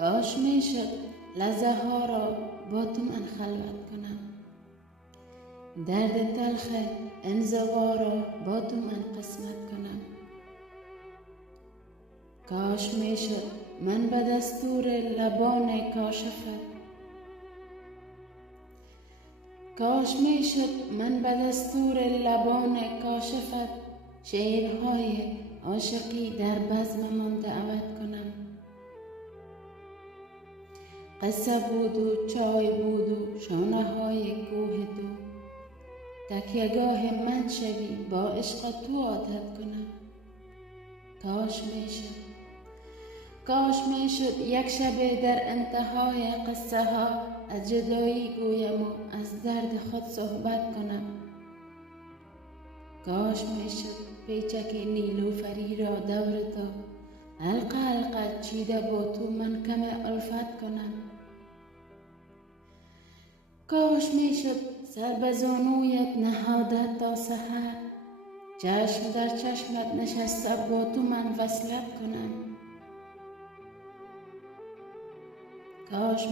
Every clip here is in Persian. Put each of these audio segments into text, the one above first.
کاش میشد لحظه ها را با تو من خلوت کنم، درد تلخ انزوا را با تو من قسمت کنم. کاش میشد من به دستور لبان کاشفت، کاش میشد من به دستور لبان کاشفت شعرهای عاشقی در بزم من دعوت کنم. قصه بود و چای بود و شانه های کوه تو، تکیهگاه من شوی با عشق تو عادت کنم. کاش میشد یک شب در انتهای قصه ها از جدایی گویم و از درد خود صحبت کنم. کاش میشد پیچک نیلوفری را دور تو حلقه حلقه چیده با تو من کم الفت کنم. کاش میشد سر به زانویت نهاده تا سحر، چشم در چشمت نشسته با تو من وصلت کنم. کاش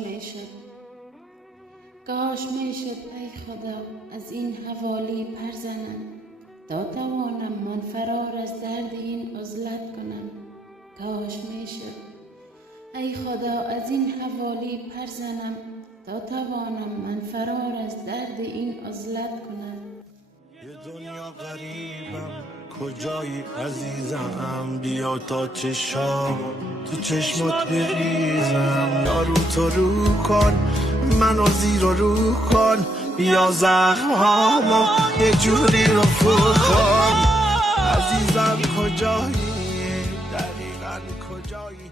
میشد ای خدا از این حوالی پر زنم تا توانم من فرار از درد این عزلت کنم. کاش میشد ای خدا از این حوالی پر زنم تا توانم من فرار از درد این عزلت کنم. یه دنیا غریبم کجایی عزیزم، بیا تا چشام تو چشمات بریزم. یارو تو رو کن منو زیر و رو کن، بیا زخمامو یه جوری رو کن. عزیزم کجایی دقیقاً کجایی؟